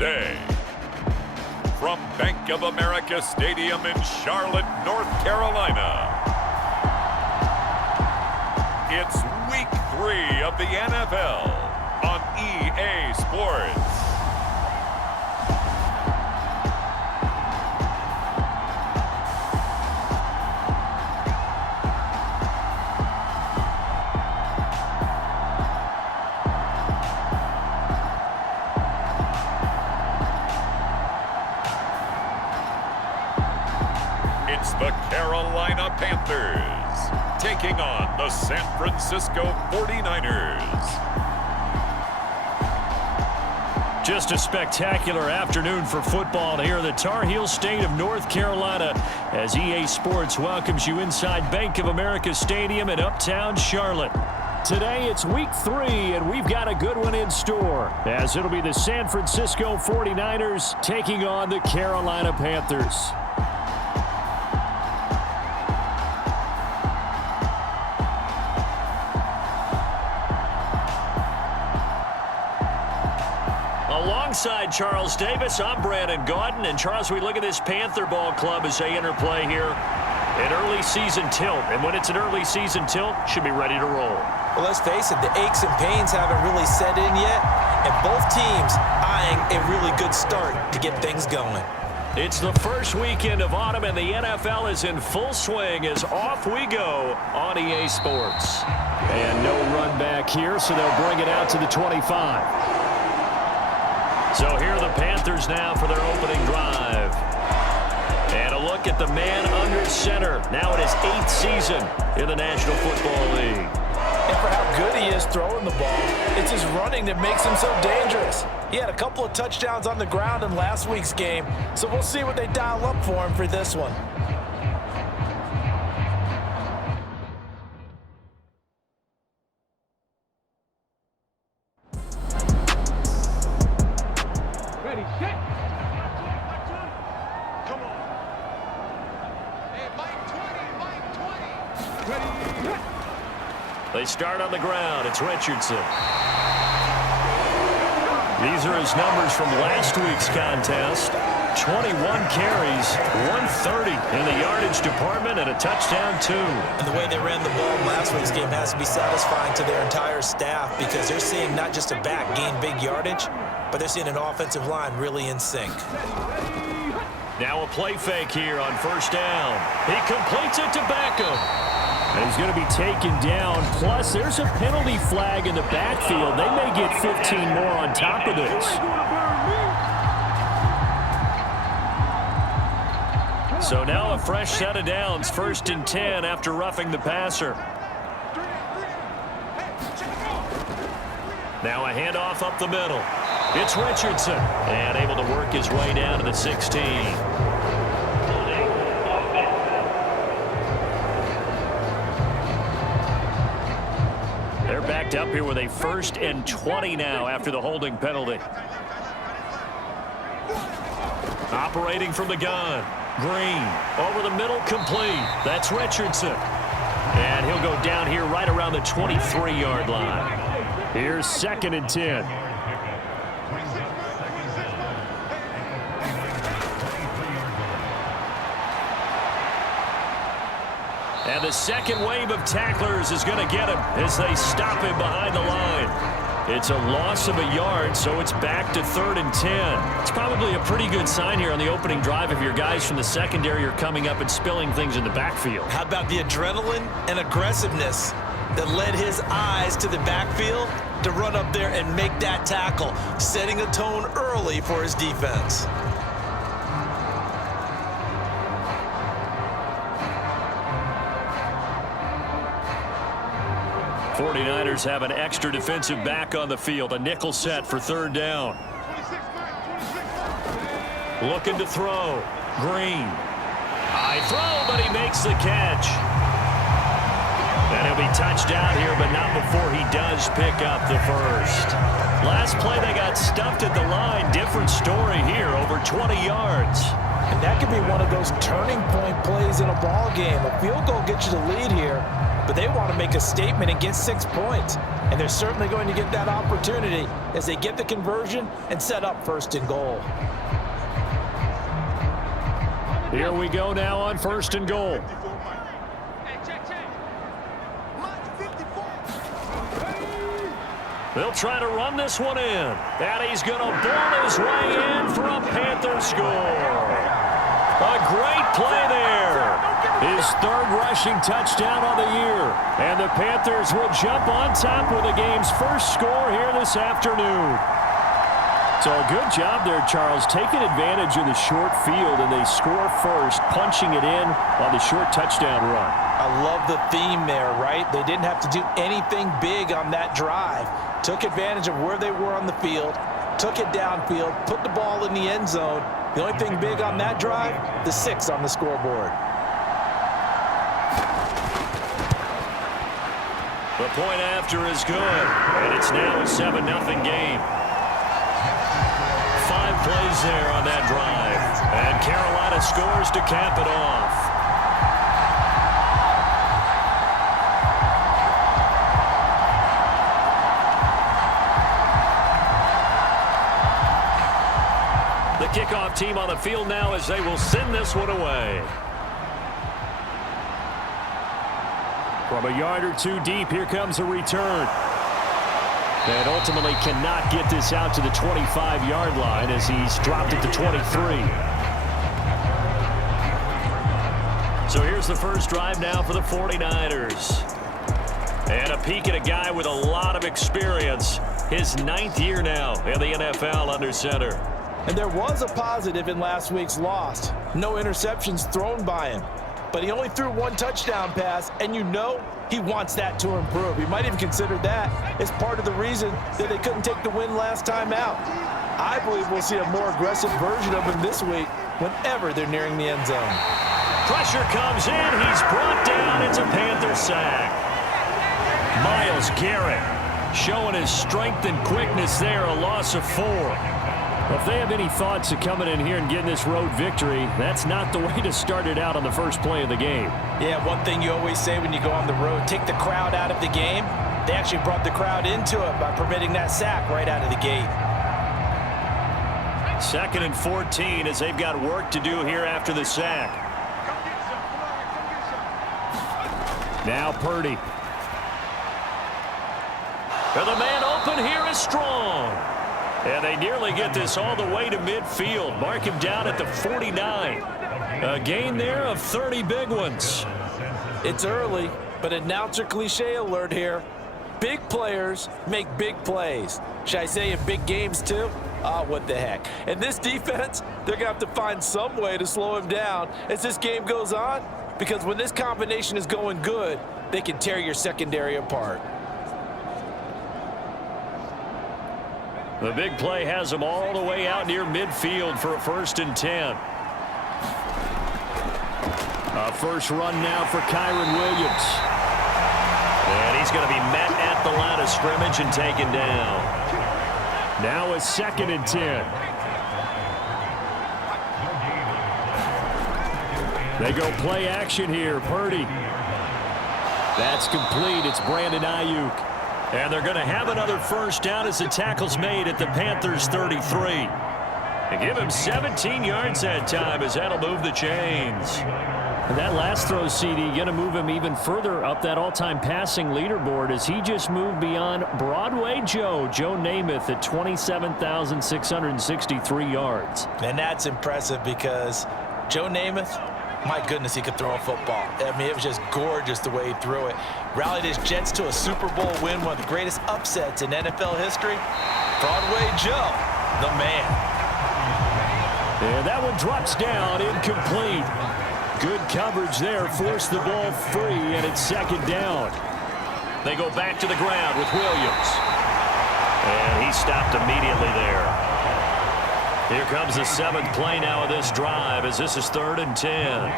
today. From Bank of America Stadium in Charlotte, North Carolina, it's Week 3 of the NFL on EA Sports. It's the Carolina Panthers taking on the San Francisco 49ers. Just a spectacular afternoon for football here in the Tar Heel state of North Carolina as EA Sports welcomes you inside Bank of America Stadium in uptown Charlotte. Today it's Week 3, and we've got a good one in store, as it'll be the San Francisco 49ers taking on the Carolina Panthers. Alongside Charles Davis, I'm Brandon Gaudin. And Charles, we look at this Panther ball club as they enter play here. An early season tilt. And when it's an early season tilt, should be ready to roll. Well, let's face it, the aches and pains haven't really set in yet. And both teams eyeing a really good start to get things going. It's the first weekend of autumn, and the NFL is in full swing as off we go on EA Sports. And no run back here, so they'll bring it out to the 25. So here are the Panthers now for their opening drive. And a look at the man under center. Now in his 8th season in the National Football League. And for how good he is throwing the ball, it's his running that makes him so dangerous. He had a couple of touchdowns on the ground in last week's game, so we'll see what they dial up for him for this one. They start on the ground. It's Richardson. These are his numbers from last week's contest. 21 carries, 130 in the yardage department, and a touchdown, too. And the way they ran the ball in last week's game has to be satisfying to their entire staff because they're seeing not just a back gain big yardage, but they're seeing an offensive line really in sync. Now a play fake here on first down. He completes it to Beckham. And he's going to be taken down. Plus, there's a penalty flag in the backfield. They may get 15 more on top of this. So now a fresh set of downs, 1st and 10 after roughing the passer. Now a handoff up the middle. It's Richardson, and able to work his way down to the 16. They're backed up here with a 1st and 20 now after the holding penalty. Operating from the gun. Green over the middle, complete. That's Richardson. And he'll go down here right around the 23-yard line. Here's 2nd and 10. And the second wave of tacklers is going to get him as they stop him behind the line. It's a loss of a yard, so it's back to 3rd and 10. It's probably a pretty good sign here on the opening drive if your guys from the secondary are coming up and spilling things in the backfield. How about the adrenaline and aggressiveness that led his eyes to the backfield to run up there and make that tackle, setting a tone early for his defense. '49ers have an extra defensive back on the field, a nickel set for 3rd down. Looking to throw. Green. High throw, but he makes the catch. And he'll be touched down here, but not before he does pick up the first. Last play, they got stuffed at the line. Different story here, over 20 yards. And that could be one of those turning point plays in a ball game. A field goal gets you the lead here, but they want to make a statement and get 6 points. and they're certainly going to get that opportunity as they get the conversion and set up 1st and goal. Here we go now on 1st and goal. They'll try to run this one in. And he's going to ball his way in for a Panther score. A great play there. His 3rd rushing touchdown on the year. And the Panthers will jump on top with the game's first score here this afternoon. So a good job there, Charles, taking advantage of the short field, and they score first, punching it in on the short touchdown run. I love the theme there, right? They didn't have to do anything big on that drive. Took advantage of where they were on the field, took it downfield, put the ball in the end zone. The only thing big on that drive, the 6 on the scoreboard. The point after is good, and it's now a 7-0 game. 5 plays there on that drive, and Carolina scores to cap it off. The kickoff team on the field now as they will send this one away. From a yard or 2 deep, here comes a return. And ultimately cannot get this out to the 25-yard line as he's dropped it to 23. So here's the first drive now for the 49ers. And a peek at a guy with a lot of experience. His 9th year now in the NFL under center. And there was a positive in last week's loss. No interceptions thrown by him. But he only threw 1 touchdown pass, and you know he wants that to improve. He might even consider that as part of the reason that they couldn't take the win last time out. I believe we'll see a more aggressive version of him this week whenever they're nearing the end zone. Pressure comes in. He's brought down. It's a Panther sack. Myles Garrett showing his strength and quickness there, a loss of 4. Well, if they have any thoughts of coming in here and getting this road victory, that's not the way to start it out on the first play of the game. Yeah, one thing you always say when you go on the road, take the crowd out of the game. They actually brought the crowd into it by permitting that sack right out of the gate. 2nd and 14 as they've got work to do here after the sack. Now Purdy. And the man open here is Strong. And they nearly get this all the way to midfield. Mark him down at the 49. A gain there of 30 big ones. It's early, but announcer cliche alert here. Big players make big plays. Should I say in big games too? What the heck. And this defense, they're going to have to find some way to slow him down as this game goes on. Because when this combination is going good, they can tear your secondary apart. The big play has them all the way out near midfield for a 1st and 10. A first run now for Kyron Williams. And he's going to be met at the line of scrimmage and taken down. Now a 2nd and 10. They go play action here. Purdy. That's complete. It's Brandon Ayuk. And they're going to have another first down as the tackle's made at the Panthers' 33. They give him 17 yards that time as that'll move the chains. And that last throw, CD, going to move him even further up that all-time passing leaderboard as he just moved beyond Broadway Joe Namath at 27,663 yards. And that's impressive because Joe Namath, my goodness, he could throw a football. I mean, it was just gorgeous the way he threw it. Rallied his Jets to a Super Bowl win, one of the greatest upsets in NFL history. Broadway Joe, the man. And that one drops down, incomplete. Good coverage there, forced the ball free, and it's 2nd down. They go back to the ground with Williams. And he stopped immediately there. Here comes the 7th play now of this drive as this is 3rd and 10.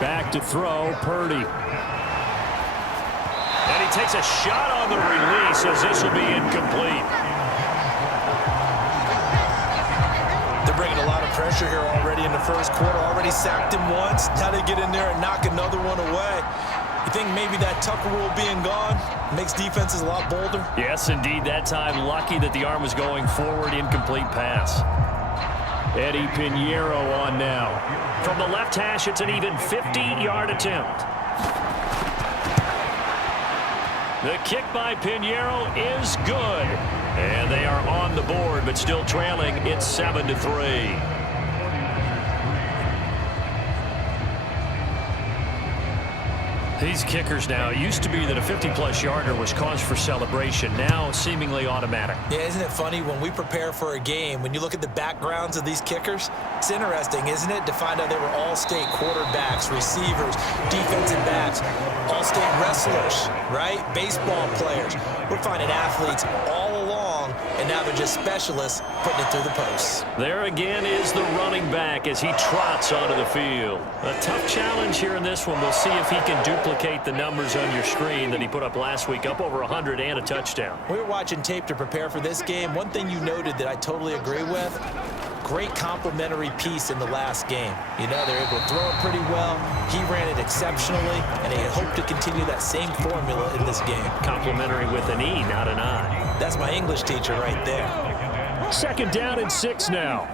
Back to throw, Purdy. And he takes a shot on the release as this will be incomplete. They're bringing a lot of pressure here already in the first quarter. Already sacked him once. Now they get in there and knock another one away. You think maybe that Tucker rule being gone makes defenses a lot bolder? Yes, indeed. That time, lucky that the arm was going forward. Incomplete pass. Eddie Pinheiro on now. From the left hash, it's an even 50-yard attempt. The kick by Pinheiro is good. And they are on the board, but still trailing. It's 7-3. These kickers now, it used to be that a 50-plus yarder was cause for celebration. Now, seemingly automatic. Yeah, isn't it funny when we prepare for a game, when you look at the backgrounds of these kickers, it's interesting, isn't it, to find out they were all-state quarterbacks, receivers, defensive backs, all-state wrestlers, right? Baseball players. We're finding athletes all along, and now they're just specialists putting it through the posts. There again is the running back as he trots onto the field. A tough challenge here in this one. We'll see if he can duplicate the numbers on your screen that he put up last week, up over 100 and a touchdown. We were watching tape to prepare for this game. One thing you noted that I totally agree with, great complementary piece in the last game. You know, they're able to throw it pretty well. He ran it exceptionally, and they hope to continue that same formula in this game. Complimentary with an E, not an I. That's my English teacher right there. 2nd down and 6 now.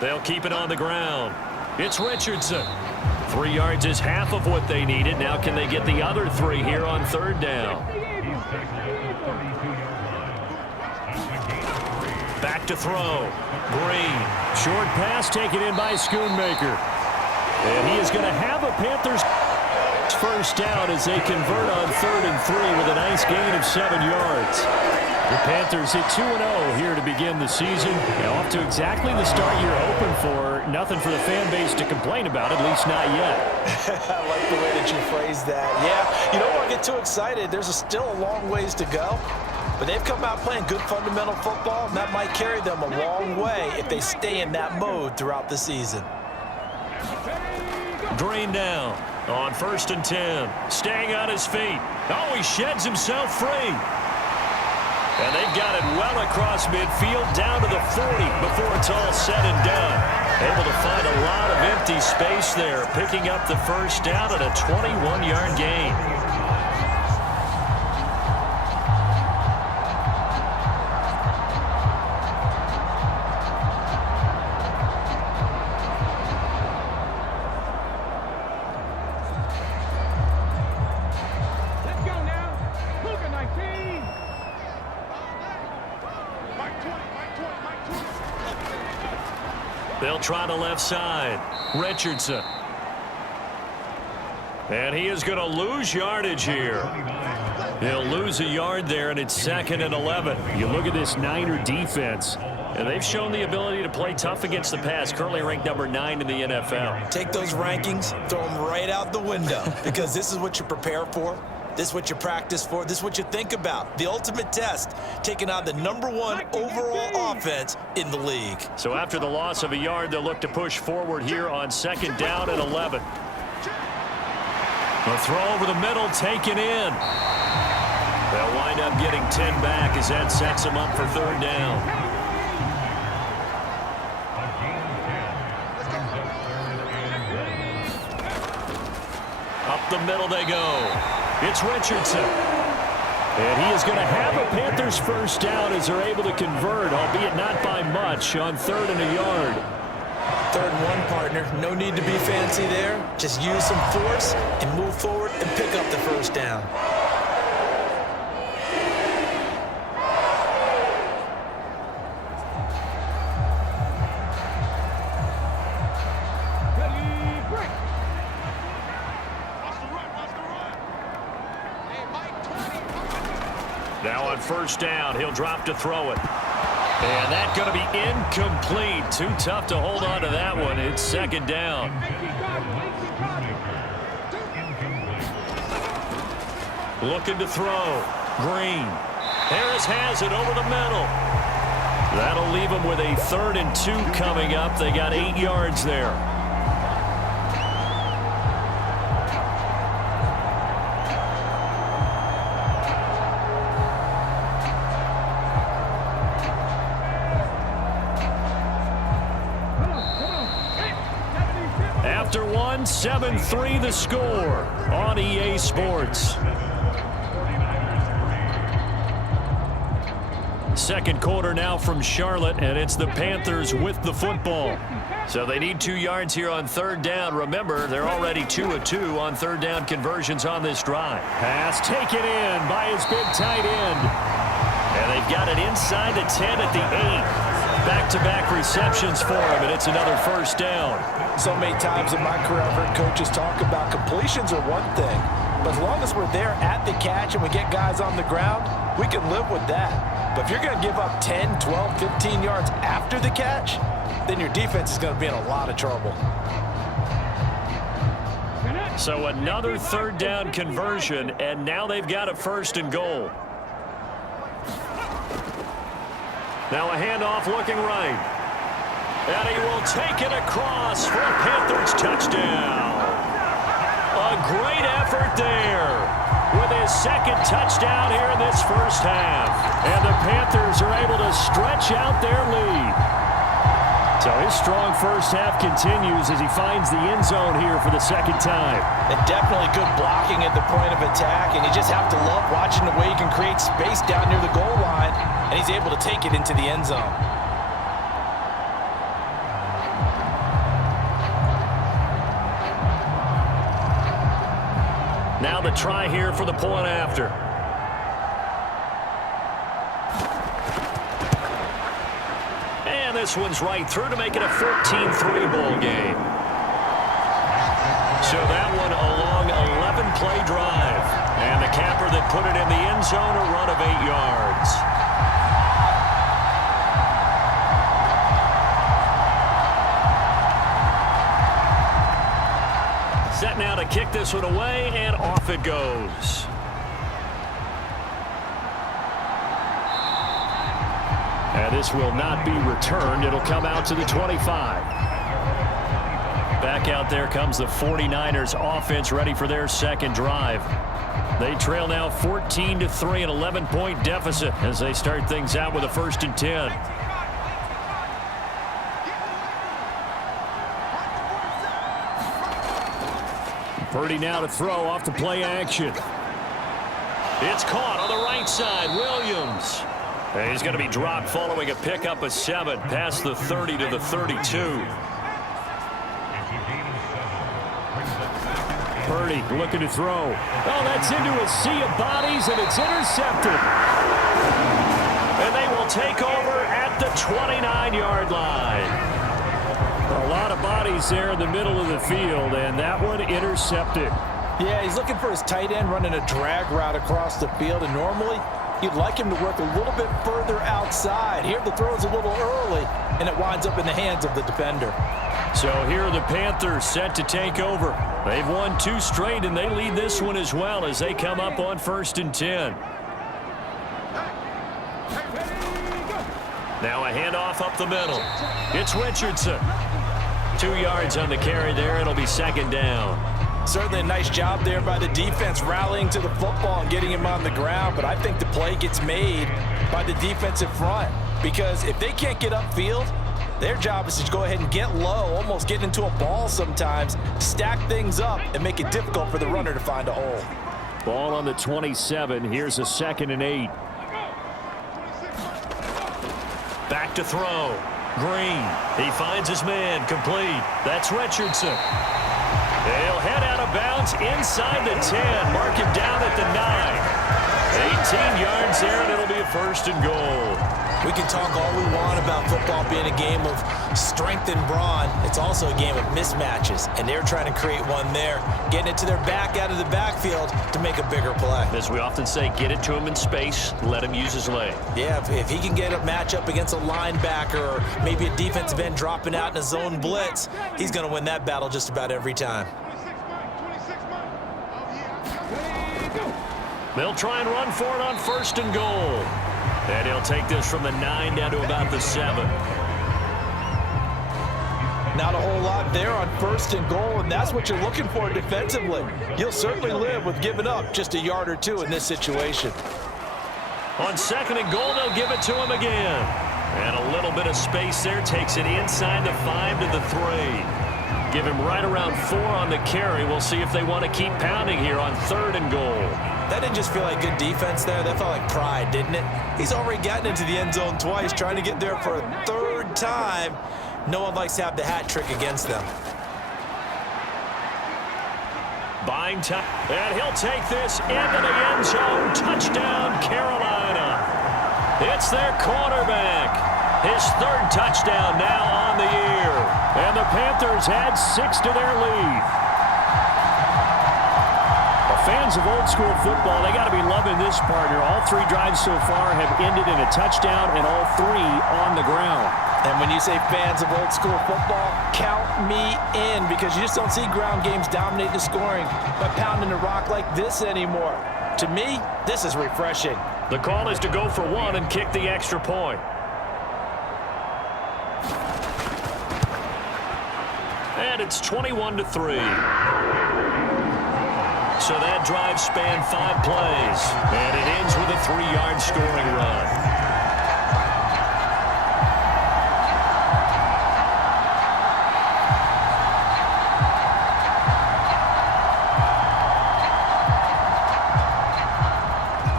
They'll keep it on the ground. It's Richardson. 3 yards is half of what they needed. Now can they get the other 3 here on 3rd down? Back to throw. Green. Short pass taken in by Schoonmaker. And he is going to have a Panthers first down as they convert on 3rd and 3 with a nice gain of 7 yards. The Panthers hit 2-0 here to begin the season. Off to exactly the start you're hoping for. Nothing for the fan base to complain about, at least not yet. I like the way that you phrased that. Yeah, you don't want to get too excited. There's still a long ways to go. But they've come out playing good fundamental football, and that might carry them a long way if they stay in that mode throughout the season. Green down on 1st and 10. Staying on his feet. Oh, he sheds himself free. And they've got it well across midfield down to the 40 before it's all said and done. Able to find a lot of empty space there, picking up the first down at a 21-yard gain. They'll try the left side. Richardson. And he is going to lose yardage here. He'll lose a yard there, and it's 2nd and 11. You look at this Niner defense, and they've shown the ability to play tough against the pass, currently ranked number 9 in the NFL. Take those rankings, throw them right out the window, because this is what you prepare for. This is what you practice for. This is what you think about. The ultimate test, taking on the #1 overall offense in the league. So after the loss of a yard, they'll look to push forward here on 2nd down and 11. A throw over the middle taken in. They'll wind up getting 10 back as that sets them up for 3rd down. Up the middle they go. It's Richardson. And he is going to have a Panthers first down as they're able to convert, albeit not by much, on 3rd and a yard. 3rd and 1, partner. No need to be fancy there. Just use some force and move forward and pick up the first down. Now on 1st down, he'll drop to throw it. And that's going to be incomplete. Too tough to hold on to that one. It's 2nd down. Looking to throw. Green. Harris has it over the middle. That'll leave them with a 3rd and 2 coming up. They got 8 yards there. after one. 7-3 the score on EA Sports. Second quarter now from Charlotte, and it's the Panthers with the football. So they need 2 yards here on third down. Remember, they're already 2 of 2 on third down conversions on this drive. Pass taken in by his big tight end. And they've got it inside the 10 at the 8. Back-to-back receptions for him, and it's another first down. So many times in my career, I've heard coaches talk about completions are one thing, but as long as we're there at the catch and we get guys on the ground, we can live with that. But if you're going to give up 10, 12, 15 yards after the catch, then your defense is going to be in a lot of trouble. So another third down conversion, and now they've got a first and goal. Now a handoff looking right. And he will take it across for a Panthers touchdown. A great effort there with his second touchdown here in this first half. And the Panthers are able to stretch out their lead. So his strong first half continues as he finds the end zone here for the second time. And definitely good blocking at the point of attack, and you just have to love watching the way he can create space down near the goal line, and he's able to take it into the end zone. Now the try here for the point after. And this one's right through to make it a 14-3 ball game. So that one a long 11-play drive. And the capper that put it in the end zone, a run of 8 yards. Set now to kick this one away, and off it goes. And this will not be returned. It'll come out to the 25. Back out there comes the 49ers offense ready for their second drive. They trail now 14-3, an 11-point deficit as they start things out with a 1st and 10. Purdy now to throw off the play action. It's caught on the right side. Williams. And he's going to be dropped following a pickup of 7 past the 30 to the 32. Purdy looking to throw. Oh, that's into a sea of bodies, and it's intercepted. And they will take over at the 29-yard line. A lot of bodies there in the middle of the field, and that one intercepted. Yeah, he's looking for his tight end running a drag route across the field, and normally you'd like him to work a little bit further outside. Here the throw is a little early, and it winds up in the hands of the defender. So here are the Panthers set to take over. They've won 2 straight, and they lead this one as well as they come up on 1st and 10. Now a handoff up the middle. It's Richardson. 2 yards on the carry there. It'll be 2nd down. Certainly a nice job there by the defense rallying to the football and getting him on the ground, but I think the play gets made by the defensive front because if they can't get upfield, their job is to go ahead and get low, almost get into a ball sometimes, stack things up, and make it difficult for the runner to find a hole. Ball on the 27. Here's a 2nd and 8. Back to throw. Green. He finds his man. Complete. That's Richardson. They'll head out of bounds inside the 10. Mark him down at the 9. 18 yards there, and it'll be a 1st and goal. We can talk all we want about football being a game of strength and brawn. It's also a game of mismatches, and they're trying to create one there, getting it to their back out of the backfield to make a bigger play. As we often say, get it to him in space, let him use his leg. Yeah, if he can get a matchup against a linebacker or maybe a defensive end dropping out in a zone blitz, he's going to win that battle just about every time. They'll try and run for it on 1st and goal. And he'll take this from the 9 down to about the 7. Not a whole lot there on 1st and goal, and that's what you're looking for defensively. You'll certainly live with giving up just a yard or 2 in this situation. On 2nd and goal, they'll give it to him again. And a little bit of space there takes it inside the 5 to the 3. Give him right around 4 on the carry. We'll see if they want to keep pounding here on 3rd and goal. That didn't just feel like good defense there. That felt like pride, didn't it? He's already gotten into the end zone twice, trying to get there for a 3rd time. No one likes to have the hat trick against them. Buying time, and he'll take this into the end zone. Touchdown, Carolina. It's their quarterback. His 3rd touchdown now on the year. And the Panthers add 6 to their lead. Fans of old school football, they got to be loving this, partner. All 3 drives so far have ended in a touchdown, and all 3 on the ground. And when you say fans of old school football, count me in, because you just don't see ground games dominate the scoring by pounding the rock like this anymore. To me, this is refreshing. The call is to go for 1 and kick the extra point. And it's 21-3. So that drive spanned 5 plays, and it ends with a 3-yard scoring run.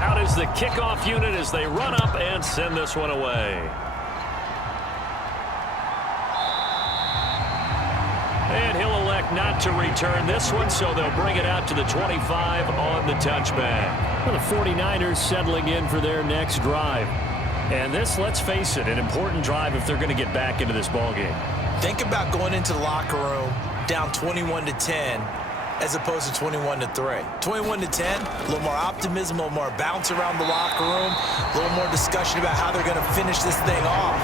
Out is the kickoff unit as they run up and send this one away. And he'll elect not to return this one, so they'll bring it out to the 25 on the touchback. Well, the 49ers settling in for their next drive. And this, let's face it, an important drive if they're going to get back into this ballgame. Think about going into the locker room down 21-10 as opposed to 21-3. 21-10, a little more optimism, a little more bounce around the locker room, a little more discussion about how they're going to finish this thing off.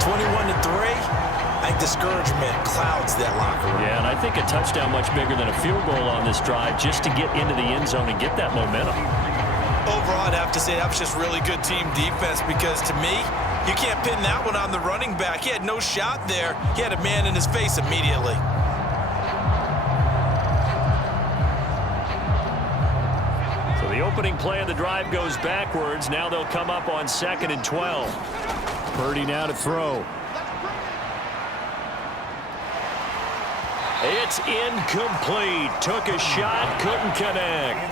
21-3. I think discouragement clouds that locker room. Yeah, and I think a touchdown much bigger than a field goal on this drive just to get into the end zone and get that momentum. Overall, I'd have to say that was just really good team defense, because to me, you can't pin that one on the running back. He had no shot there. He had a man in his face immediately. So the opening play of the drive goes backwards. Now they'll come up on 2nd and 12. Purdy now to throw. It's incomplete. Took a shot, couldn't connect.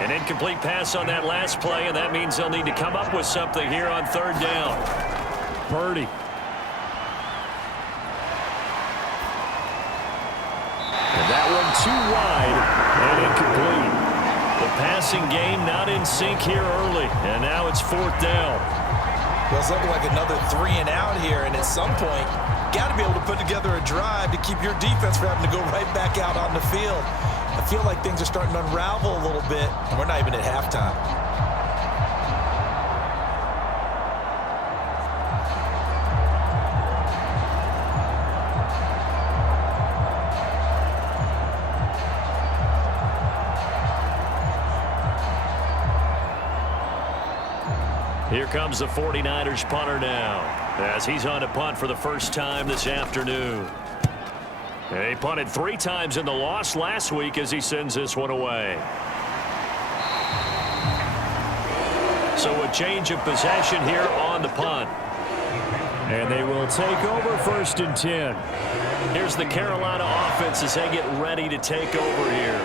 An incomplete pass on that last play, and that means they'll need to come up with something here on 3rd down. Purdy. And that one too wide and incomplete. The passing game not in sync here early, and now it's 4th down. Well, it's looking like another 3 and out here, and at some point, got to be able to put together a drive to keep your defense from having to go right back out on the field. I feel like things are starting to unravel a little bit, and we're not even at halftime. Here comes the 49ers punter now, as he's on to punt for the first time this afternoon. He punted 3 times in the loss last week as he sends this one away. So a change of possession here on the punt. And they will take over 1st and 10. Here's the Carolina offense as they get ready to take over here.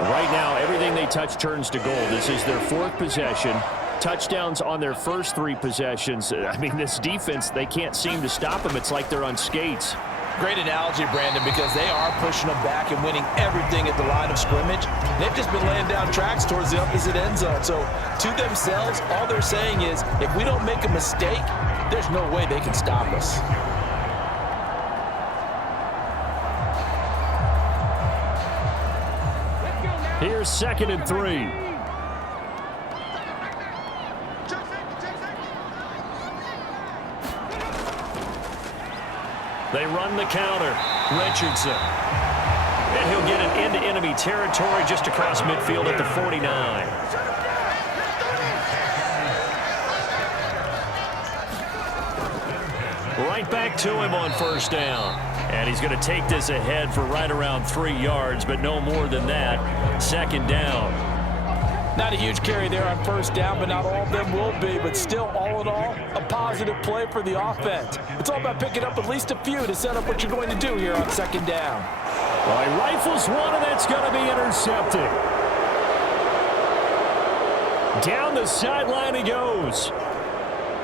Right now, everything they touch turns to gold. This is their 4th possession. Touchdowns on their first 3 possessions. I mean, this defense, they can't seem to stop them. It's like they're on skates. Great analogy, Brandon, because they are pushing them back and winning everything at the line of scrimmage. They've just been laying down tracks towards the opposite end zone. So to themselves, all they're saying is, if we don't make a mistake, there's no way they can stop us. Here's 2nd and 3. They run the counter. Richardson. And he'll get it into enemy territory just across midfield at the 49. Right back to him on 1st down. And he's going to take this ahead for right around 3 yards, but no more than that. 2nd down. Not a huge carry there on first down, but not all of them will be. But still, all in all, a positive play for the offense. It's all about picking up at least a few to set up what you're going to do here on second down. Well, he rifles one, and that's going to be intercepted. Down the sideline he goes.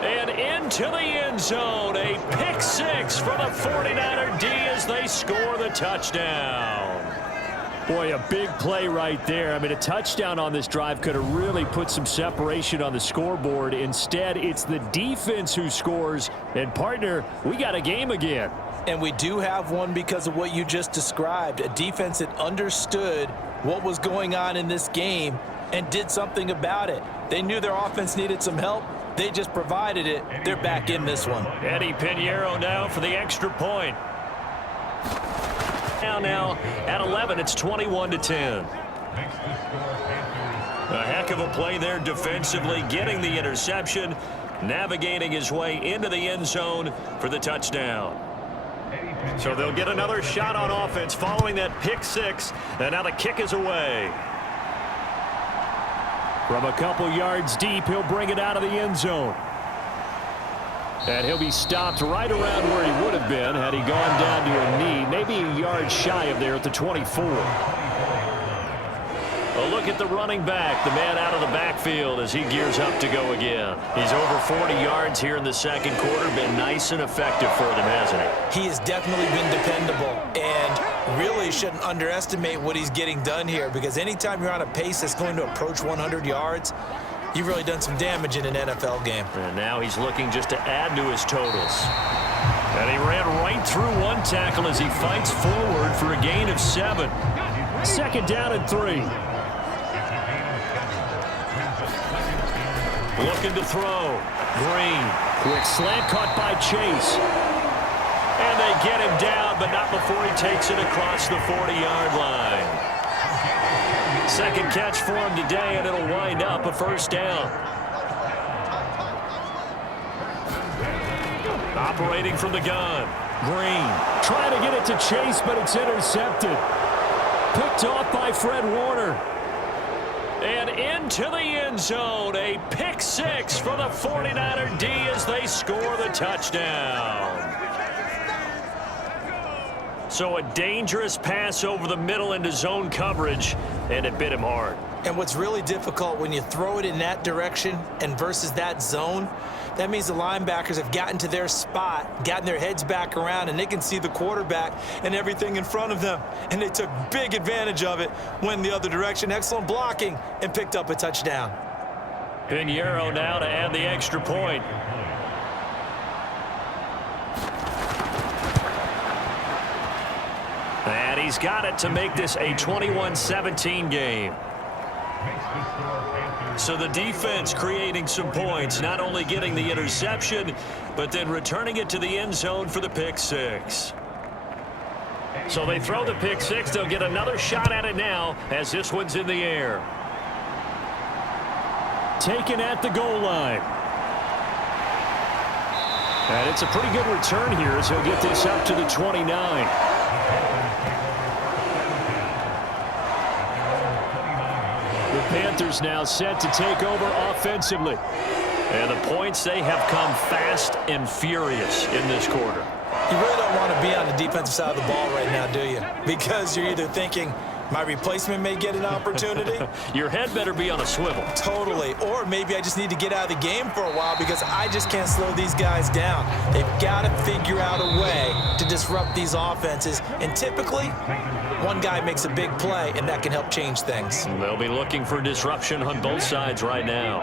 And into the end zone. A pick six for the 49er D as they score the touchdown. Boy, a big play right there. I mean, a touchdown on this drive could have really put some separation on the scoreboard. Instead, it's the defense who scores. And, partner, we got a game again. And we do have one because of what you just described. A defense that understood what was going on in this game and did something about it. They knew their offense needed some help. They just provided it. They're back in this one. Eddie Pinheiro now for the extra point. Now at 11, it's 21-10. A heck of a play there defensively, getting the interception, navigating his way into the end zone for the touchdown. So they'll get another shot on offense following that pick six, and now the kick is away. From a couple yards deep, he'll bring it out of the end zone. And he'll be stopped right around where he would have been had he gone down to a knee, maybe a yard shy of there at the 24. A look at the running back, the man out of the backfield as he gears up to go again. He's over 40 yards here in the second quarter, been nice and effective for them, hasn't he? He has definitely been dependable, and really shouldn't underestimate what he's getting done here, because anytime you're on a pace that's going to approach 100 yards, you've really done some damage in an NFL game. And now he's looking just to add to his totals. And he ran right through one tackle as he fights forward for a gain of 7. Second down and 3. Looking to throw. Green. Quick slant caught by Chase. And they get him down, but not before he takes it across the 40-yard line. Second catch for him today, and it'll wind up a first down. Operating from the gun. Green trying to get it to Chase, but it's intercepted. Picked off by Fred Warner. And into the end zone, a pick six for the 49er D as they score the touchdown. So a dangerous pass over the middle into zone coverage, and it bit him hard. And what's really difficult when you throw it in that direction and versus that zone, that means the linebackers have gotten to their spot, gotten their heads back around, and they can see the quarterback and everything in front of them. And they took big advantage of it, went the other direction. Excellent blocking, and picked up a touchdown. Pinheiro now to add the extra point. And he's got it to make this a 21-17 game. So the defense creating some points, not only getting the interception, but then returning it to the end zone for the pick six. So they throw the pick six. They'll get another shot at it now as this one's in the air. Taken at the goal line. And it's a pretty good return here as he'll get this up to the 29. The Panthers now set to take over offensively. And the points, they have come fast and furious in this quarter. You really don't want to be on the defensive side of the ball right now, do you? Because you're either thinking, my replacement may get an opportunity. Your head better be on a swivel. Totally. Or maybe I just need to get out of the game for a while because I just can't slow these guys down. They've got to figure out a way to disrupt these offenses. And typically, one guy makes a big play, and that can help change things. They'll be looking for disruption on both sides right now.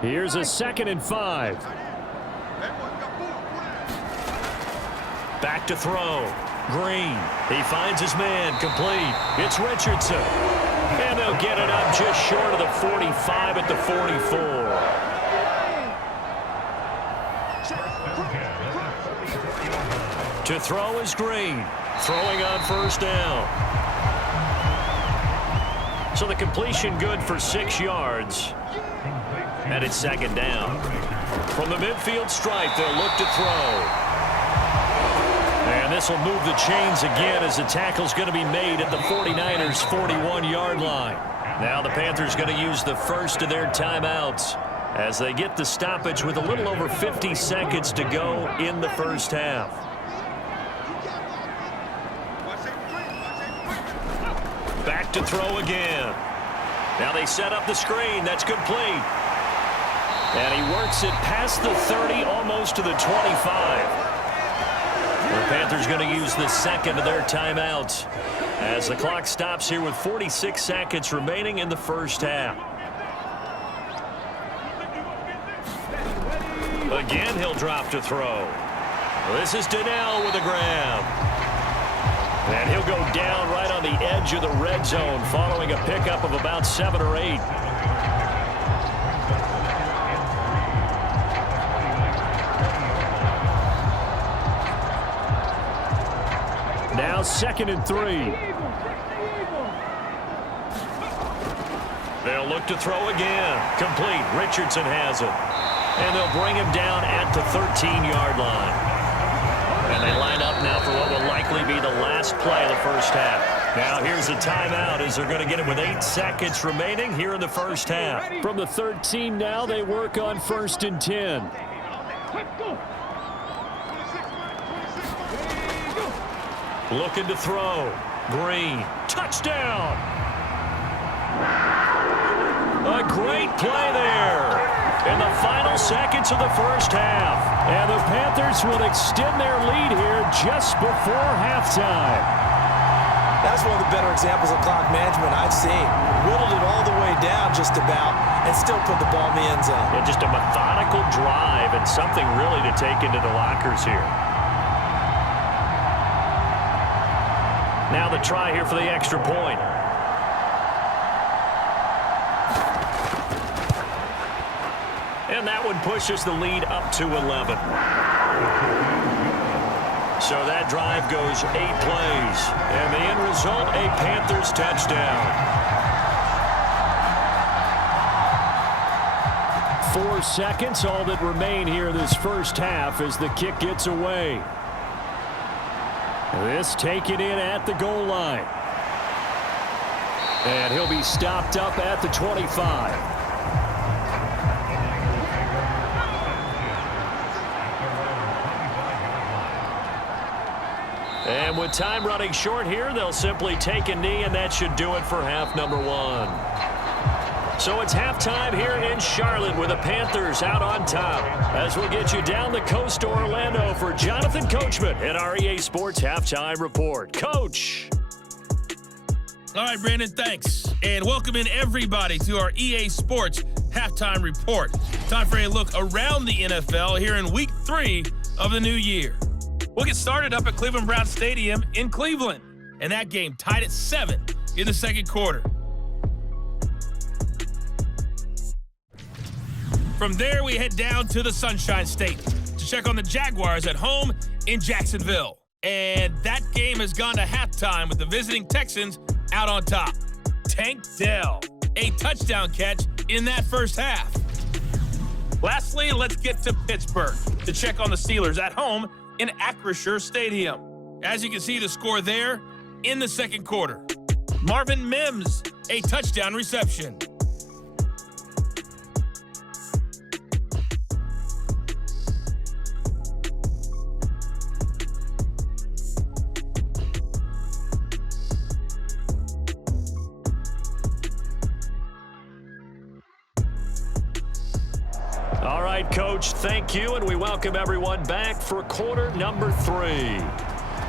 Here's a 2nd and 5. Back to throw. Green. He finds his man. Complete. It's Richardson. And they'll get it up just short of the 45 at the 44. To throw is Green. Throwing on first down. So the completion good for 6 yards. And it's 2nd down. From the midfield stripe, they'll look to throw. And this will move the chains again as the tackle's going to be made at the 49ers' 41-yard line. Now the Panthers going to use the first of their timeouts as they get the stoppage with a little over 50 seconds to go in the first half. Back to throw again. Now they set up the screen. That's complete. And he works it past the 30, almost to the 25. The Panthers going to use the second of their timeouts as the clock stops here with 46 seconds remaining in the first half. Again, he'll drop to throw. This is Donnell with a grab. And he'll go down right on the edge of the red zone following a pickup of about 7 or 8. Now 2nd and 3. They'll look to throw again. Complete. Richardson has it. And they'll bring him down at the 13-yard line. And they line up now for what will likely be the last play of the first half. Now here's a timeout as they're going to get it with 8 seconds remaining here in the first half. From the 13 now, they work on 1st and 10. Looking to throw. Green. Touchdown! A great play there in the final seconds of the first half. And the Panthers will extend their lead here just before halftime. That's one of the better examples of clock management I've seen. Whittled it all the way down just about and still put the ball in the end zone. Yeah, just a methodical drive and something really to take into the lockers here. Now the try here for the extra point. And that one pushes the lead up to 11. So that drive goes 8 plays. And the end result, a Panthers touchdown. 4 seconds, all that remain here this first half as the kick gets away. This taken in at the goal line. And he'll be stopped up at the 25. And with time running short here, they'll simply take a knee, and that should do it for half number 1. So it's halftime here in Charlotte with the Panthers out on top. As we'll get you down the coast to Orlando for Jonathan Coachman at our EA Sports Halftime Report. Coach. All right, Brandon, thanks. And welcome in everybody to our EA Sports Halftime Report. Time for a look around the NFL here in Week 3 of the new year. We'll get started up at Cleveland Browns Stadium in Cleveland. And that game tied at 7 in the second quarter. From there, we head down to the Sunshine State to check on the Jaguars at home in Jacksonville. And that game has gone to halftime with the visiting Texans out on top. Tank Dell, a touchdown catch in that first half. Lastly, let's get to Pittsburgh to check on the Steelers at home in Acrisure Stadium. As you can see the score there in the second quarter. Marvin Mims, a touchdown reception. All right, Coach, thank you, and we welcome everyone back for quarter number 3.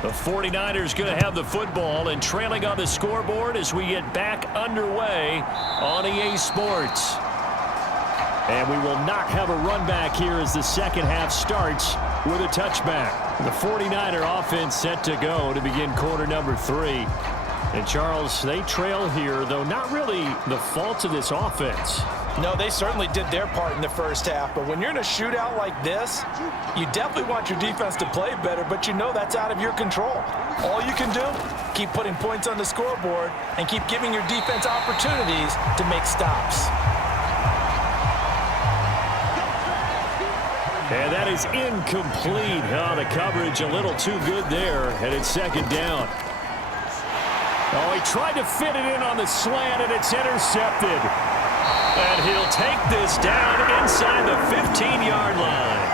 The 49ers going to have the football and trailing on the scoreboard as we get back underway on EA Sports. And we will not have a run back here as the second half starts with a touchback. The 49er offense set to go to begin quarter number 3. And, Charles, they trail here, though not really the fault of this offense. No, they certainly did their part in the first half, but when you're in a shootout like this, you definitely want your defense to play better, but you know that's out of your control. All you can do, keep putting points on the scoreboard and keep giving your defense opportunities to make stops. And that is incomplete. Oh, the coverage a little too good there, and it's second down. Oh, he tried to fit it in on the slant, and it's intercepted. And he'll take this down inside the 15-yard line.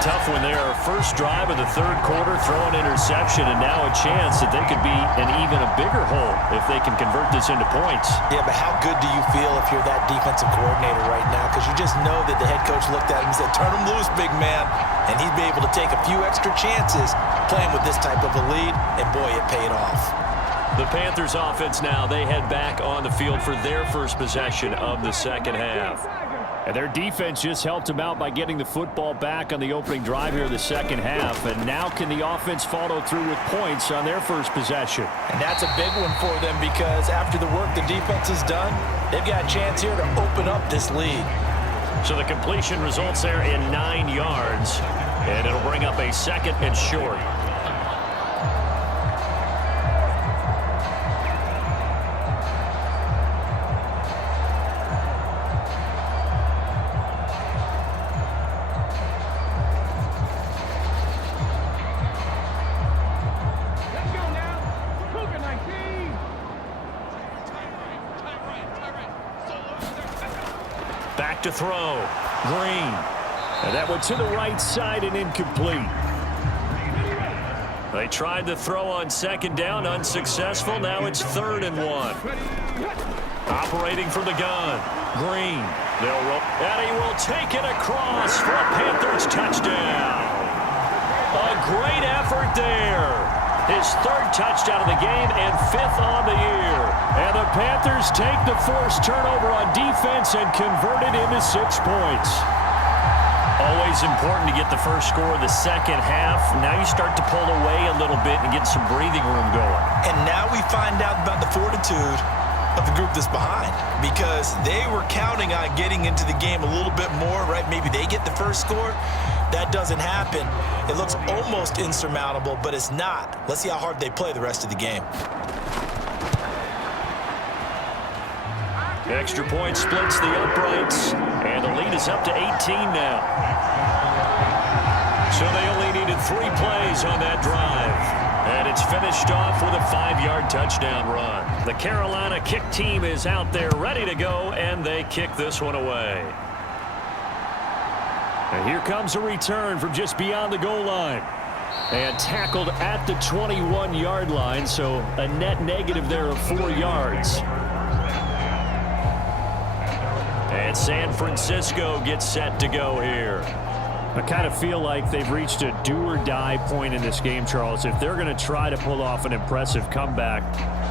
Tough one there. First drive of the third quarter, throw an interception, and now a chance that they could be in even a bigger hole if they can convert this into points. Yeah, but how good do you feel if you're that defensive coordinator right now? Because you just know that the head coach looked at him and said, turn him loose, big man. And he'd be able to take a few extra chances playing with this type of a lead, and boy, it paid off. The Panthers offense now, they head back on the field for their first possession of the second half. And their defense just helped them out by getting the football back on the opening drive here in the second half. And now can the offense follow through with points on their first possession? And that's a big one for them because after the work the defense has done, they've got a chance here to open up this lead. So the completion results there in 9 yards, and it'll bring up a second and short. Back to throw. Green. And that went to the right side and incomplete. They tried to throw on second down, unsuccessful. Now it's 3rd and 1. Operating from the gun. Green. They'll roll. And he will take it across for a Panthers touchdown. A great effort there. His 3rd touchdown of the game and 5th on the year. And the Panthers take the forced turnover on defense and convert it into 6 points. Always important to get the first score of the second half. Now you start to pull away a little bit and get some breathing room going. And now we find out about the fortitude of the group that's behind, because they were counting on getting into the game a little bit more, right? Maybe they get the first score. That doesn't happen. It looks almost insurmountable, but it's not. Let's see how hard they play the rest of the game. Extra point splits the uprights, and the lead is up to 18 now. So they only needed 3 plays on that drive. And it's finished off with a 5-yard touchdown run. The Carolina kick team is out there ready to go, and they kick this one away. And here comes a return from just beyond the goal line. And tackled at the 21-yard line, so a net negative there of 4 yards. And San Francisco gets set to go here. I kind of feel like they've reached a do-or-die point in this game, Charles. If they're going to try to pull off an impressive comeback,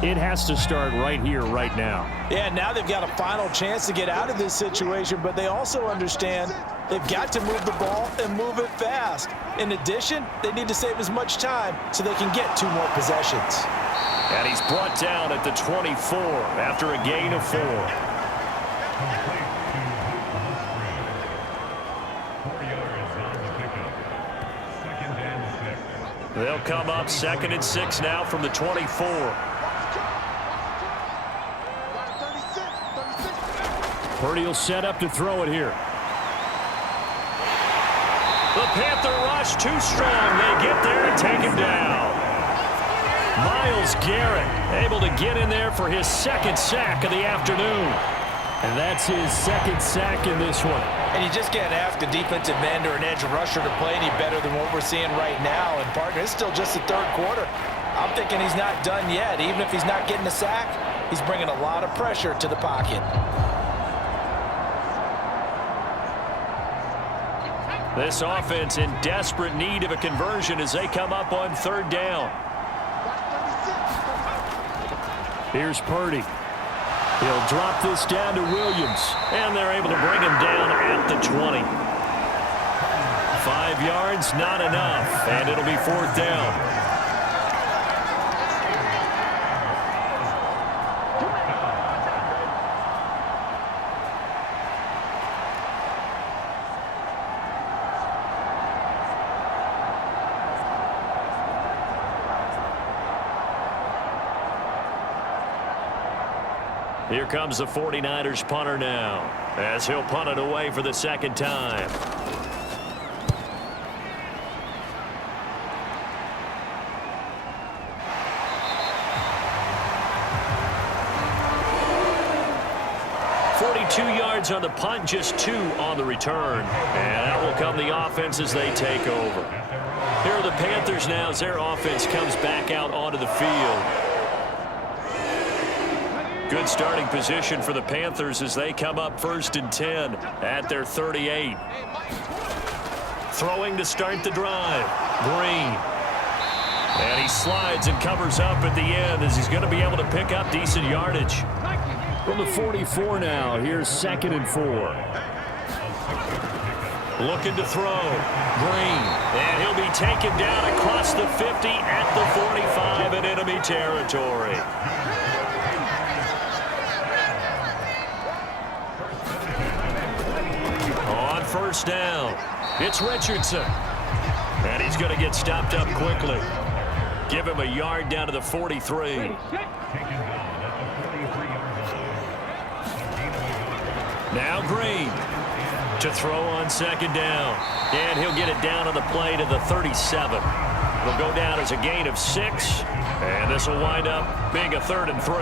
it has to start right here, right now. Yeah, now they've got a final chance to get out of this situation, but they also understand they've got to move the ball and move it fast. In addition, they need to save as much time so they can get 2 more possessions. And he's brought down at the 24 after a gain of 4. They'll come up 2nd and 6 now from the 24. Purdy will set up to throw it here. The Panther rush too strong. They get there and take him down. Myles Garrett able to get in there for his 2nd sack of the afternoon. And that's his 2nd sack in this one. And you just can't ask a defensive end or an edge rusher to play any better than what we're seeing right now. And, partner, it's still just the 3rd quarter. I'm thinking he's not done yet. Even if he's not getting a sack, he's bringing a lot of pressure to the pocket. This offense in desperate need of a conversion as they come up on 3rd down. Here's Purdy. He'll drop this down to Williams. And they're able to bring him down at the 20. 5 yards, not enough. And it'll be 4th down. Here comes the 49ers punter now, as he'll punt it away for the 2nd time. 42 yards on the punt, just 2 on the return. And out will come the offense as they take over. Here are the Panthers now as their offense comes back out onto the field. Good starting position for the Panthers as they come up 1st and 10 at their 38. Throwing to start the drive. Green. And he slides and covers up at the end as he's going to be able to pick up decent yardage. From the 44 now, here's 2nd and 4. Looking to throw. Green. And he'll be taken down across the 50 at the 45 in enemy territory. On 1st down, it's Richardson. And he's going to get stopped up quickly. Give him a yard down to the 43. Now Green to throw on 2nd down. And he'll get it down on the play to the 37. It'll go down as a gain of 6. And this will wind up being a 3rd and 3.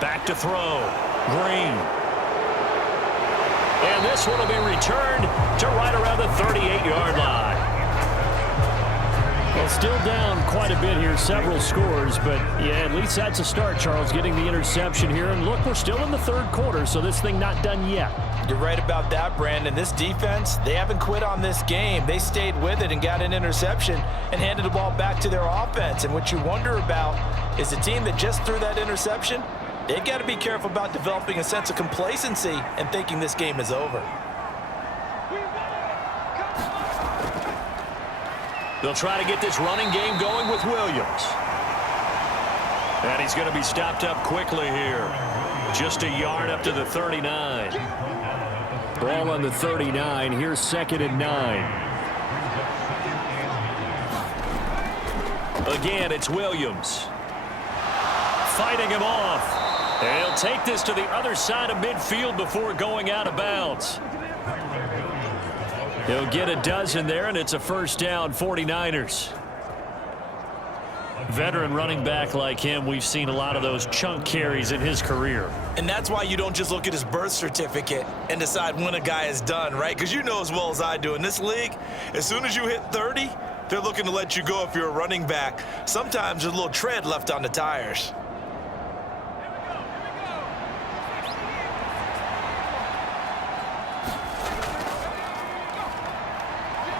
Back to throw. Green. And this one will be returned to right around the 38-yard line. Well, still down quite a bit here, several scores, but yeah, at least that's a start, Charles, getting the interception here. And look, we're still in the 3rd quarter, so this thing not done yet. You're right about that, Brandon. This defense, they haven't quit on this game. They stayed with it and got an interception and handed the ball back to their offense. And what you wonder about is the team that just threw that interception, they've got to be careful about developing a sense of complacency and thinking this game is over. They'll try to get this running game going with Williams. And he's going to be stopped up quickly here. Just a yard up to the 39. Ball on the 39. Here's 2nd and 9. Again, it's Williams. Fighting him off. And he'll take this to the other side of midfield before going out of bounds. He'll get a dozen there, and it's a 1st down, 49ers. Veteran running back like him, we've seen a lot of those chunk carries in his career. And that's why you don't just look at his birth certificate and decide when a guy is done, right? Because you know as well as I do, in this league, as soon as you hit 30, they're looking to let you go if you're a running back. Sometimes there's a little tread left on the tires.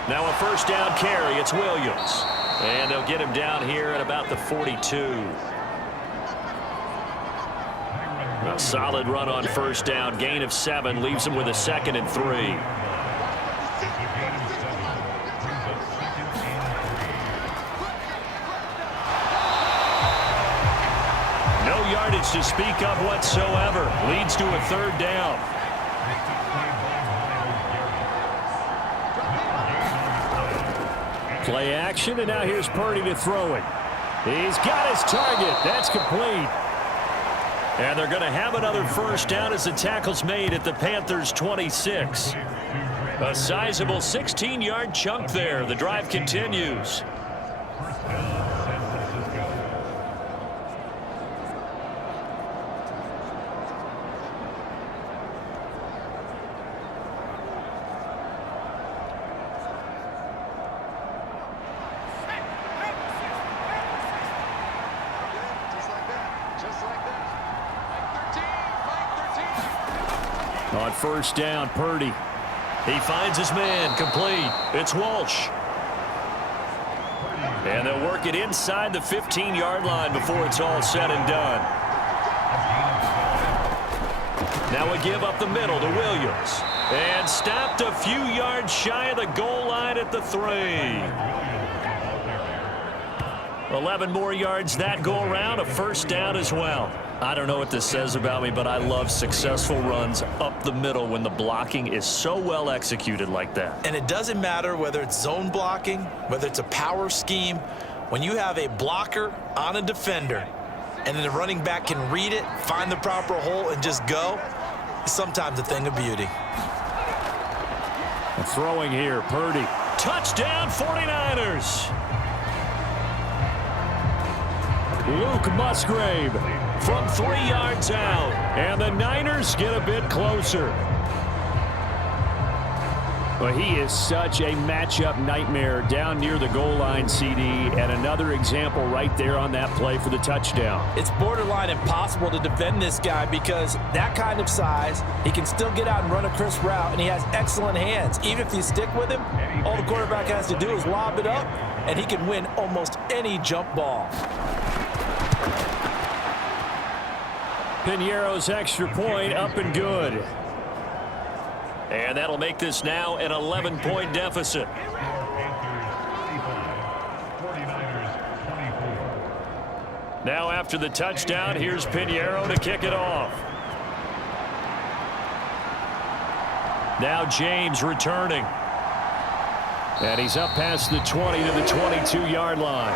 Now a 1st down carry, it's Williams. And they'll get him down here at about the 42. A solid run on 1st down, gain of 7, leaves him with a 2nd and 3. No yardage to speak of whatsoever. Leads to a 3rd down. Play action, and now here's Purdy to throw it. He's got his target. That's complete. And they're going to have another 1st down as the tackle's made at the Panthers' 26. A sizable 16-yard chunk there. The drive continues. On 1st down, Purdy. He finds his man, complete. It's Walsh. And they'll work it inside the 15-yard line before it's all said and done. Now we give up the middle to Williams. And stopped a few yards shy of the goal line at the 3. 11 more yards that go around, a 1st down as well. I don't know what this says about me, but I love successful runs up the middle when the blocking is so well executed like that. And it doesn't matter whether it's zone blocking, whether it's a power scheme. When you have a blocker on a defender and then the running back can read it, find the proper hole, and just go, it's sometimes a thing of beauty. Throwing here, Purdy. Touchdown, 49ers. Luke Musgrave from 3 yards out. And the Niners get a bit closer. Well, he is such a matchup nightmare down near the goal line, CD, and another example right there on that play for the touchdown. It's borderline impossible to defend this guy because that kind of size, he can still get out and run a crisp route, and he has excellent hands. Even if you stick with him, all the quarterback has to do is lob it up, and he can win almost any jump ball. Piñeiro's extra point up and good. And that'll make this now an 11-point deficit. Now after the touchdown, here's Piñeiro to kick it off. Now James returning. And he's up past the 20 to the 22-yard line.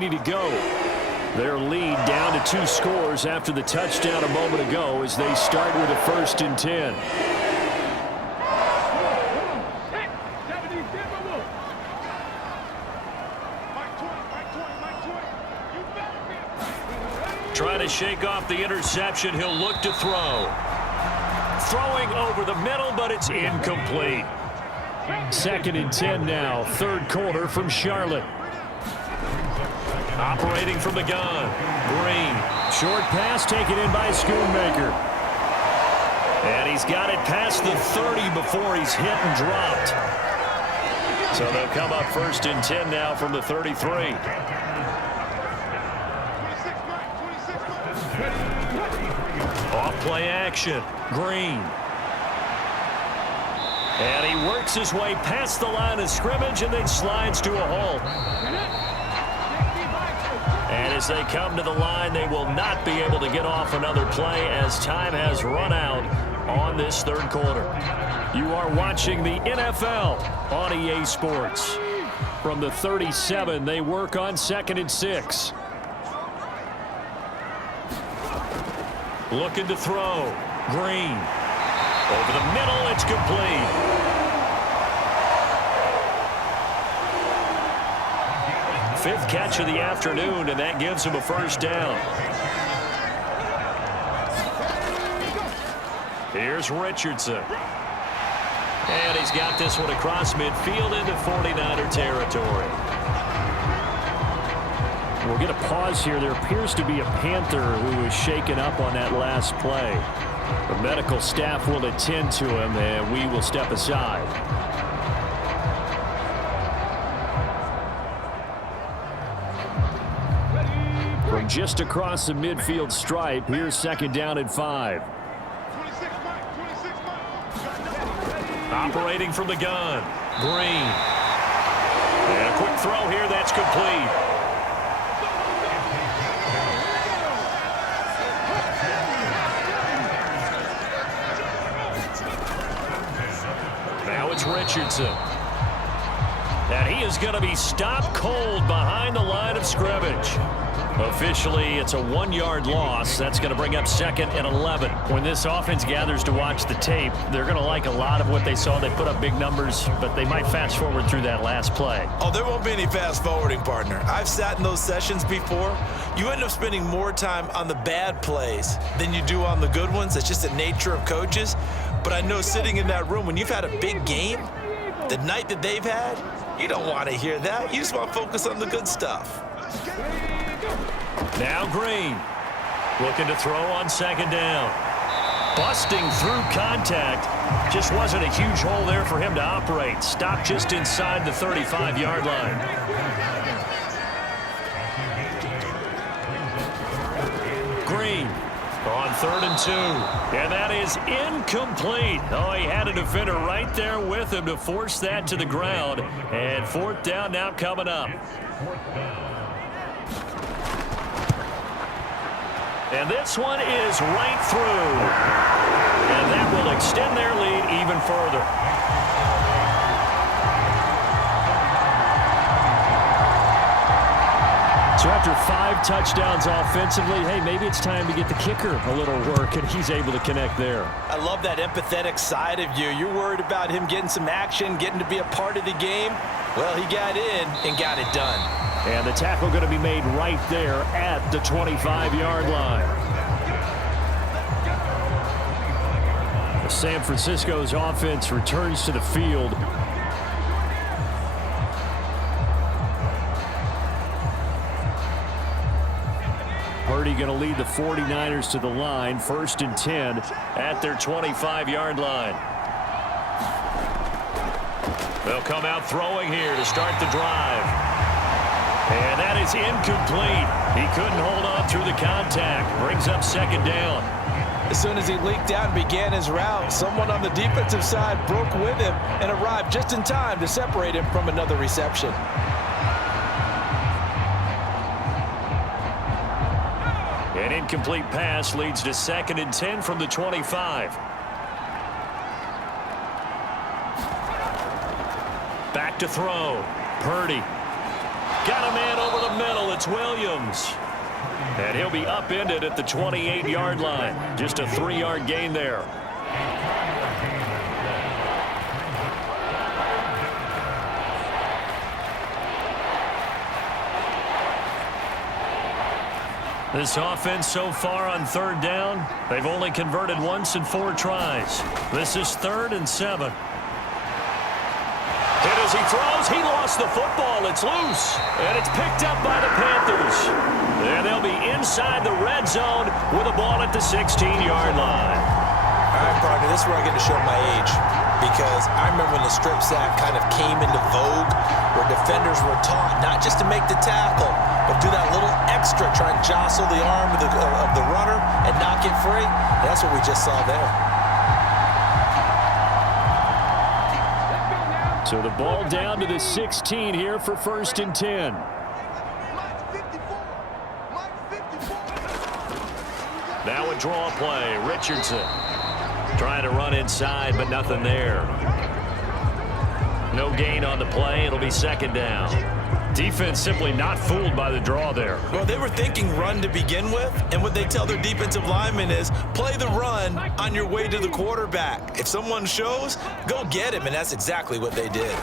Need to go. Their lead down to 2 scores after the touchdown a moment ago as they start with a 1st and 10. Trying to shake off the interception. He'll look to throw. Throwing over the middle, but it's incomplete. 2nd and 10 now. 3rd quarter from Charlotte. Operating from the gun. Green. Short pass taken in by Schoonmaker. And he's got it past the 30 before he's hit and dropped. So they'll come up 1st and 10 now from the 33. Off play action. Green. And he works his way past the line of scrimmage and then slides to a halt. And as they come to the line, they will not be able to get off another play as time has run out on this 3rd quarter. You are watching the NFL on EA Sports. From the 37, they work on 2nd and 6. Looking to throw. Green. Over the middle, it's complete. 5th catch of the afternoon, and that gives him a 1st down. Here's Richardson. And he's got this one across midfield into 49er territory. We'll get a pause here. There appears to be a Panther who was shaken up on that last play. The medical staff will attend to him, and we will step aside. From just across the midfield stripe, here's 2nd down and 5. Operating from the gun. Green. And a quick throw here, that's complete. Now it's Richardson. And he is going to be stopped cold behind the line of scrimmage. Officially, it's a 1-yard loss. That's going to bring up 2nd and 11. When this offense gathers to watch the tape, they're going to like a lot of what they saw. They put up big numbers, but they might fast forward through that last play. Oh, there won't be any fast forwarding, partner. I've sat in those sessions before. You end up spending more time on the bad plays than you do on the good ones. It's just the nature of coaches. But I know sitting in that room, when you've had a big game, the night that they've had, you don't want to hear that. You just want to focus on the good stuff. Now Green. Looking to throw on 2nd down. Busting through contact. Just wasn't a huge hole there for him to operate. Stopped just inside the 35-yard line. Green on 3rd and 2. And that is incomplete. Oh, he had a defender right there with him to force that to the ground. And 4th down now coming up. And this one is right through. And that will extend their lead even further. So after 5 touchdowns offensively, hey, maybe it's time to get the kicker a little work, and he's able to connect there. I love that empathetic side of you. You're worried about him getting some action, getting to be a part of the game. Well, he got in and got it done. And the tackle going to be made right there at the 25-yard line. San Francisco's offense returns to the field. Purdy going to lead the 49ers to the line, 1st and 10 at their 25-yard line. They'll come out throwing here to start the drive. And that is incomplete. He couldn't hold on through the contact. Brings up 2nd down. As soon as he leaked out and began his route, someone on the defensive side broke with him and arrived just in time to separate him from another reception. An incomplete pass leads to 2nd and 10 from the 25. Back to throw. Purdy. Got a man over the middle. It's Williams. And he'll be upended at the 28-yard line. Just a 3-yard gain there. This offense so far on 3rd down, they've only converted once in 4 tries. This is 3rd and 7. Hit as he throws. He lost the football. It's loose. And it's picked up by the Panthers. And they'll be inside the red zone with a ball at the 16-yard line. All right, partner, this is where I get to show my age. Because I remember when the strip sack kind of came into vogue, where defenders were taught not just to make the tackle, but do that little extra, try and jostle the arm of the runner and knock it free. And that's what we just saw there. So the ball down to the 16 here for 1st and 10. Now a draw play. Richardson trying to run inside, but nothing there. No gain on the play. It'll be 2nd down. Defense simply not fooled by the draw there. Well, they were thinking run to begin with, and what they tell their defensive linemen is play the run on your way to the quarterback. If someone shows, go get him, and that's exactly what they did.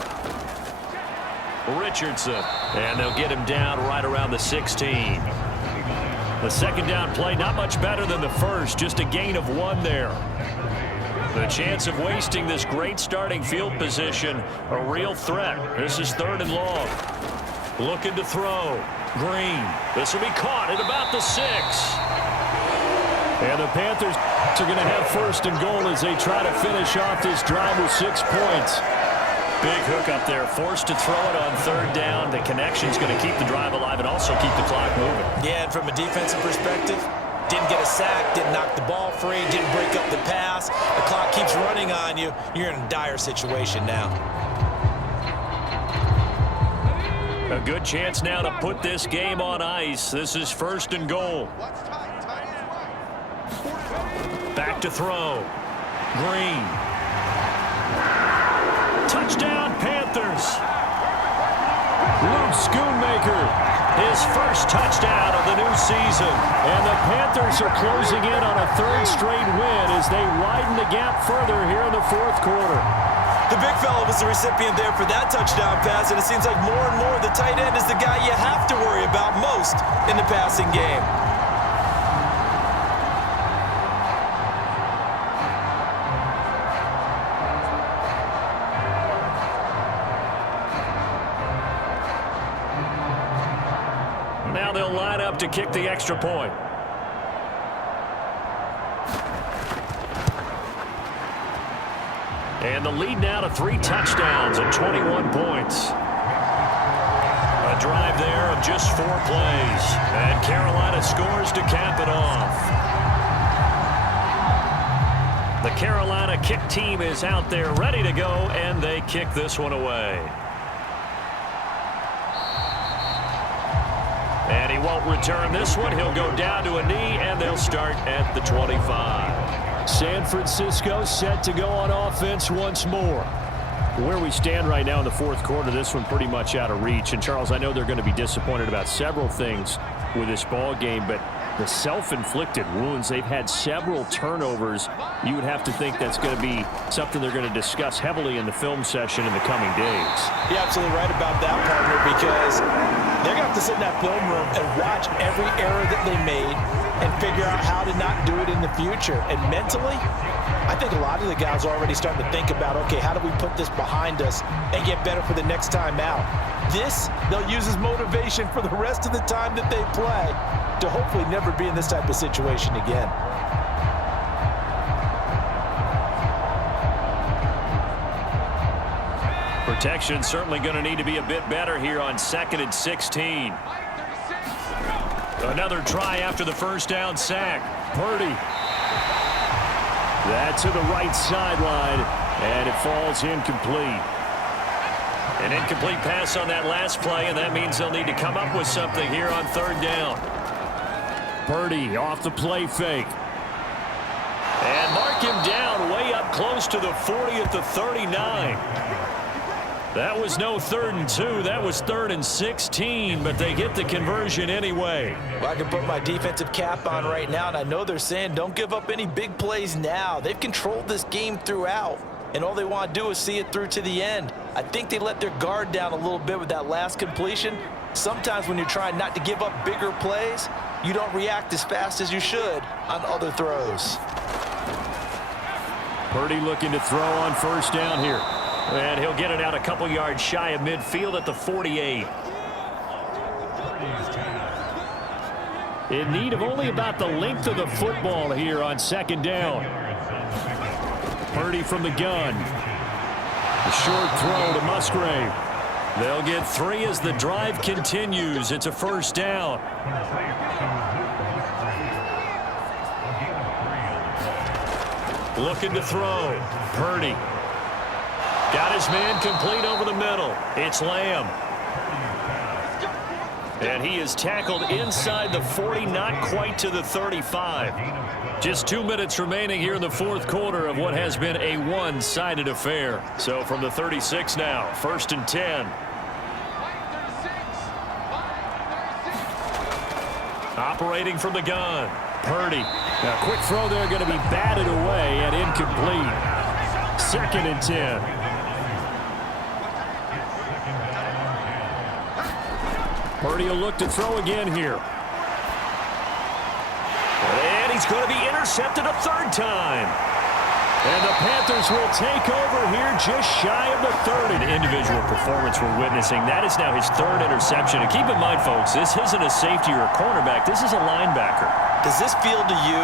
Richardson, and they'll get him down right around the 16. The 2nd down play not much better than the first, just a gain of 1 there. The chance of wasting this great starting field position, a real threat. This is 3rd and long. Looking to throw. Green. This will be caught at about the 6. And the Panthers are going to have 1st and goal as they try to finish off this drive with 6 points. Big hook up there. Forced to throw it on 3rd down. The connection's going to keep the drive alive and also keep the clock moving. Yeah, and from a defensive perspective, didn't get a sack, didn't knock the ball free, didn't break up the pass. The clock keeps running on you. You're in a dire situation now. A good chance now to put this game on ice. This is 1st and goal. Back to throw. Green. Touchdown, Panthers. Luke Schoonmaker, his first touchdown of the new season. And the Panthers are closing in on a 3rd straight win as they widen the gap further here in the 4th quarter. The big fella was the recipient there for that touchdown pass, and it seems like more and more the tight end is the guy you have to worry about most in the passing game. Now they'll line up to kick the extra point. And the lead now to 3 touchdowns and 21 points. A drive there of just 4 plays. And Carolina scores to cap it off. The Carolina kick team is out there ready to go, and they kick this one away. And he won't return this one. He'll go down to a knee, and they'll start at the 25. San Francisco set to go on offense once more. Where we stand right now in the 4th quarter, this one pretty much out of reach. And, Charles, I know they're going to be disappointed about several things with this ball game, but the self-inflicted wounds, they've had several turnovers. You would have to think that's going to be something they're going to discuss heavily in the film session in the coming days. You're absolutely right about that, partner, because They're going to have to sit in that film room and watch every error that they made and figure out how to not do it in the future. And mentally, I think a lot of the guys are already starting to think about, okay, how do we put this behind us and get better for the next time out? This, they'll use as motivation for the rest of the time that they play to hopefully never be in this type of situation again. Protection certainly going to need to be a bit better here on 2nd and 16. Another try after the first down sack. Purdy. That to the right sideline, and it falls incomplete. An incomplete pass on that last play, and that means they'll need to come up with something here on 3rd down. Purdy off the play fake. And mark him down way up close to the 40 at the 39. That was no 3rd and 2. That was 3rd and 16, but they get the conversion anyway. Well, I can put my defensive cap on right now, and I know they're saying don't give up any big plays now. They've controlled this game throughout, and all they want to do is see it through to the end. I think they let their guard down a little bit with that last completion. Sometimes when you're trying not to give up bigger plays, you don't react as fast as you should on other throws. Purdy looking to throw on 1st down here. And he'll get it out a couple yards shy of midfield at the 48. In need of only about the length of the football here on 2nd down. Purdy from the gun. The short throw to Musgrave. They'll get 3 as the drive continues. It's a 1st down. Looking to throw. Purdy. Got his man complete over the middle. It's Lamb. And he is tackled inside the 40, not quite to the 35. Just 2 minutes remaining here in the 4th quarter of what has been a one-sided affair. So from the 36 now, 1st and 10. Operating from the gun. Purdy. Now, quick throw there going to be batted away and incomplete. 2nd and 10. Purdy will look to throw again here. And he's going to be intercepted a 3rd time. And the Panthers will take over here just shy of the 3rd. An individual performance we're witnessing. That is now his 3rd interception. And keep in mind, folks, this isn't a safety or a cornerback. This is a linebacker. Does this feel to you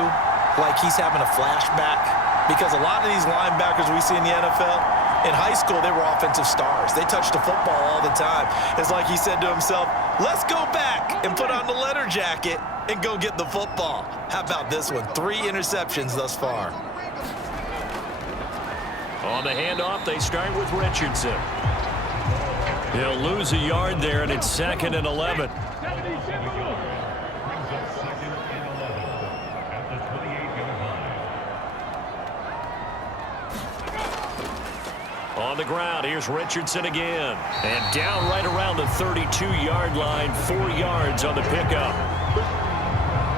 like he's having a flashback? Because a lot of these linebackers we see in the NFL, in high school, they were offensive stars. They touched the football all the time. It's like he said to himself, let's go back and put on the leather jacket and go get the football. How about this one? 3 interceptions thus far. On the handoff, they start with Richardson. He'll lose a yard there, and it's 2nd and 11. On the ground, here's Richardson again. And down right around the 32-yard line, 4 yards on the pickup.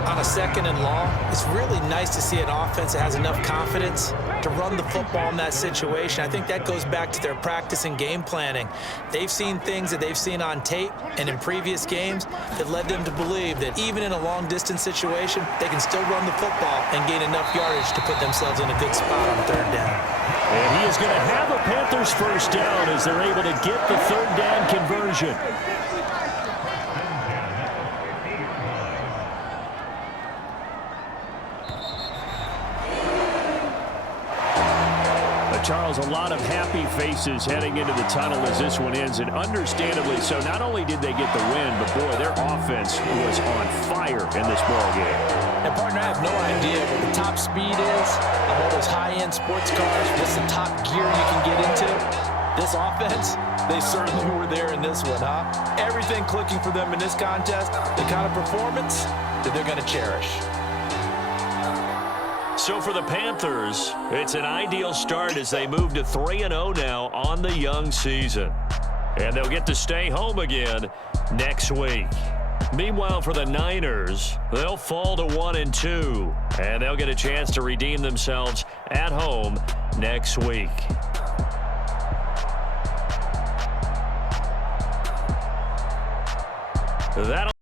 On a 2nd and long, it's really nice to see an offense that has enough confidence to run the football in that situation. I think that goes back to their practice and game planning. They've seen things that they've seen on tape and in previous games that led them to believe that even in a long-distance situation, they can still run the football and gain enough yardage to put themselves in a good spot on 3rd down. And he is going to have a Panthers 1st down as they're able to get the 3rd down conversion. Charles, a lot of happy faces heading into the tunnel as this one ends, and understandably so. Not only did they get the win, but boy, their offense was on fire in this ball game. And partner, I have no idea what the top speed is of all those high-end sports cars. What's the top gear you can get into? This offense, they certainly were there in this one, huh? Everything clicking for them in this contest, the kind of performance that they're going to cherish. So for the Panthers, it's an ideal start as they move to 3-0 now on the young season. And they'll get to stay home again next week. Meanwhile, for the Niners, they'll fall to 1-2, and they'll get a chance to redeem themselves at home next week. That'll